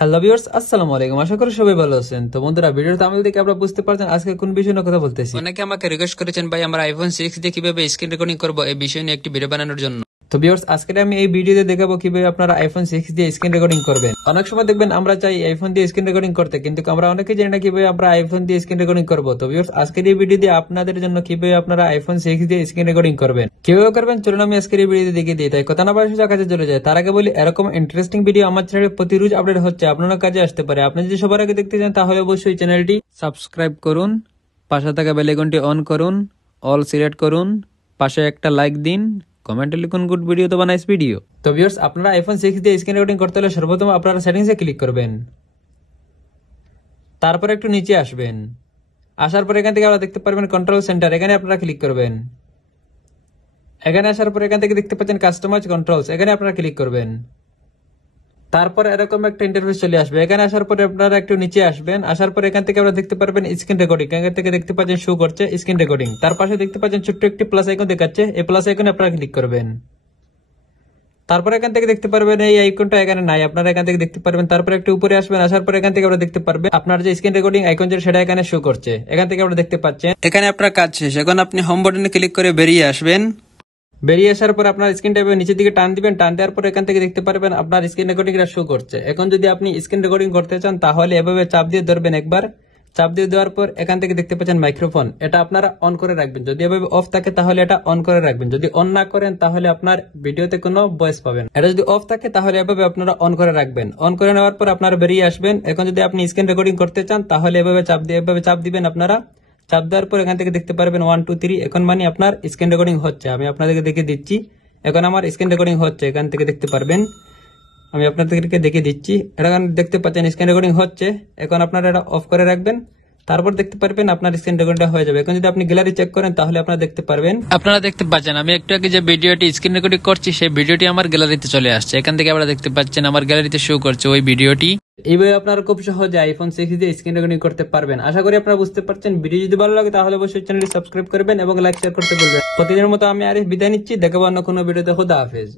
Hello viewers, আসসালামু আলাইকুম। আশা করি সবাই ভালো আছেন। তো বন্ধুরা, ভিডিওর থাম্বনেল দেখে আপনারা বুঝতে পারছেন আজকে কোন বিষয় নিয়ে কথা বলতেছি। অনেকে আমাকে রিকোয়েস্ট করেছেন ভাই আমরা আইফোন 6 দিয়ে কিভাবে স্ক্রিন রেকর্ডিং করব এই বিষয় নিয়ে একটি ভিডিও বানানোর জন্য। তো ভিউয়ার্স, আজকে আমি এই ভিডিওতে দেখাবো কিভাবে আপনারা আইফোন 6 দিয়ে স্ক্রিন রেকর্ডিং করবেন। অনেক সময় দেখবেন আমরা চাই আইফোন দিয়ে স্ক্রিন রেকর্ডিং করতে, কিন্তু আমরা অনেকেই জানি না কিভাবে আমরা আইফোন দিয়ে স্ক্রিন রেকর্ডিং করব। তো ভিউয়ার্স, আজকের এই ভিডিও দিয়ে আপনাদের জন্য কিভাবে আপনারা আইফোন 6 দিয়ে স্ক্রিন রেকর্ডিং করবেন, কিভাবে করবেন চলুন আমি আজকের এই ভিডিওতে দেখিয়ে দিই। তাই কথা না বলে সোজা কাজে চলে যায়। তার আগে বলি, এরকম ইন্টারেস্টিং ভিডিও আমার চ্যানেলে প্রতি রোজ আপডেট হচ্ছে, আপনার কাজে আসতে পারে। আপনি যদি সবার আগে দেখতে চান তাহলে অবশ্যই চ্যানেলটি সাবস্ক্রাইব করুন, পাশে থাকা বেল আইকনটি অন করুন, অল সিলেক্ট করুন, পাশে একটা লাইক দিন, কমেন্টে লিখুন গুড ভিডিও তো নাইস ভিডিও। তো ভিউয়ার্স, আপনারা আইফোন 6 দিয়ে স্ক্রিন রেকর্ডিং করতে হলে সর্বপ্রথম আপনারা সেটিংসে ক্লিক করবেন, তারপর একটু নিচে আসবেন। আসার পর এখান থেকে আপনারা দেখতে পারবেন কন্ট্রোল সেন্টার, এখানে আপনারা ক্লিক করবেন। এখানে আসার পর এখান থেকে দেখতে পাচ্ছেন কাস্টমাইজ কন্ট্রোলস, এখানে আপনারা ক্লিক করবেন। তারপর এরকম একটা ইন্টারফেস চলে আসবে। এখানে আসার পরে আপনারা একটু নিচে আসবেন। আসার পর এখান থেকে আপনারা দেখতে পারবেন স্ক্রিন রেকর্ডিং, এখান থেকে দেখতে পাচ্ছেন শো করছে স্ক্রিন রেকর্ডিং। তার পাশে দেখতে পাচ্ছেন ছোট্ট একটি প্লাস আইকন দেখাচ্ছে, এই প্লাস আইকনে আপনারা ক্লিক করবেন। তারপর এখান থেকে দেখতে পারবেন এই আইকনটা এখানে নাই, আপনারা এখান থেকে দেখতে পারবেন। তারপর একটু উপরে আসবেন, আসার পর এখান থেকে আপনারা দেখতে পারবেন আপনার যে স্ক্রিন রেকর্ডিং আইকন সেটা এখানে শো করছে, এখান থেকে আপনারা দেখতে পাচ্ছেন। এখানে আপনার কাজ শেষ, এখন আপনি হোম বাটনে ক্লিক করে বেরিয়ে আসবেন। বেরিয়ে আসার পর আপনার স্ক্রিন টাইপের নিচের দিকে টান দিবেন, টান দেওয়ার পর এখান থেকে দেখতে পারবেন আপনার স্ক্রিন রেকর্ডিং শো করছে। এখন যদি আপনি স্ক্রিন রেকর্ডিং করতে চান তাহলে এভাবে চাপ দিয়ে ধরবেন একবার, চাপ দিয়ে দেওয়ার পর এখান থেকে দেখতে পাচ্ছেন মাইক্রোফোন, এটা আপনারা অন করে রাখবেন। যদি এভাবে অফ থাকে তাহলে এটা অন করে রাখবেন, যদি অন না করেন তাহলে আপনার ভিডিওতে কোনো ভয়েস পাবেন। এটা যদি অফ থাকে তাহলে এভাবে আপনারা অন করে রাখবেন। অন করে নেওয়ার পর আপনারা বেরিয়ে আসবেন। এখন যদি আপনি স্ক্রিন রেকর্ডিং করতে চান তাহলে এভাবে চাপ দিবেন আপনারা। চাপ দেওয়ার পর এখান থেকে দেখতে পারবেন 1 2 3, এখন মানে আপনার স্ক্রিন রেকর্ডিং হচ্ছে। আমি আপনাদেরকে দেখে দিচ্ছি, এখন আমার স্ক্রিন রেকর্ডিং হচ্ছে, এখান থেকে দেখতে পারবেন। আমি আপনাদেরকে দেখে দিচ্ছি, এখন দেখতে পাচ্ছেন স্ক্রিন রেকর্ডিং হচ্ছে। এখন আপনারা এটা অফ করে রাখবেন, তারপর দেখতে পারবেন আপনার স্ক্রিন রেকর্ডিংটা হয়ে যাবে। এখন যদি আপনি গ্যালারি চেক করেন তাহলে আপনারা দেখতে পারবেন, আপনারা দেখতে পাচ্ছেন আমি একটু আগে যে ভিডিওটি স্ক্রিন রেকর্ডিং করছি সেই ভিডিওটি আমার গ্যালারিতে চলে আসছে। এখান থেকে আপনারা দেখতে পাচ্ছেন আমার গ্যালারিতে শো করছে ওই ভিডিওটি। এইভাবে আপনারা খুব সহজে আইফোন 6 দিয়ে স্ক্রিন রেকর্ডিং করতে পারবেন। আশা করি আপনারা বুঝতে পারছেন। ভিডিও যদি ভালো লাগে তাহলে অবশ্যই চ্যানেলটি সাবস্ক্রাইব করবেন এবং লাইক শেয়ার করতে বলবেন। প্রতিদিনের মতো আমি আরিফ বিদায় নিচ্ছি, দেখাবো অন্য কোনো ভিডিওতে। খোদা হাফেজ।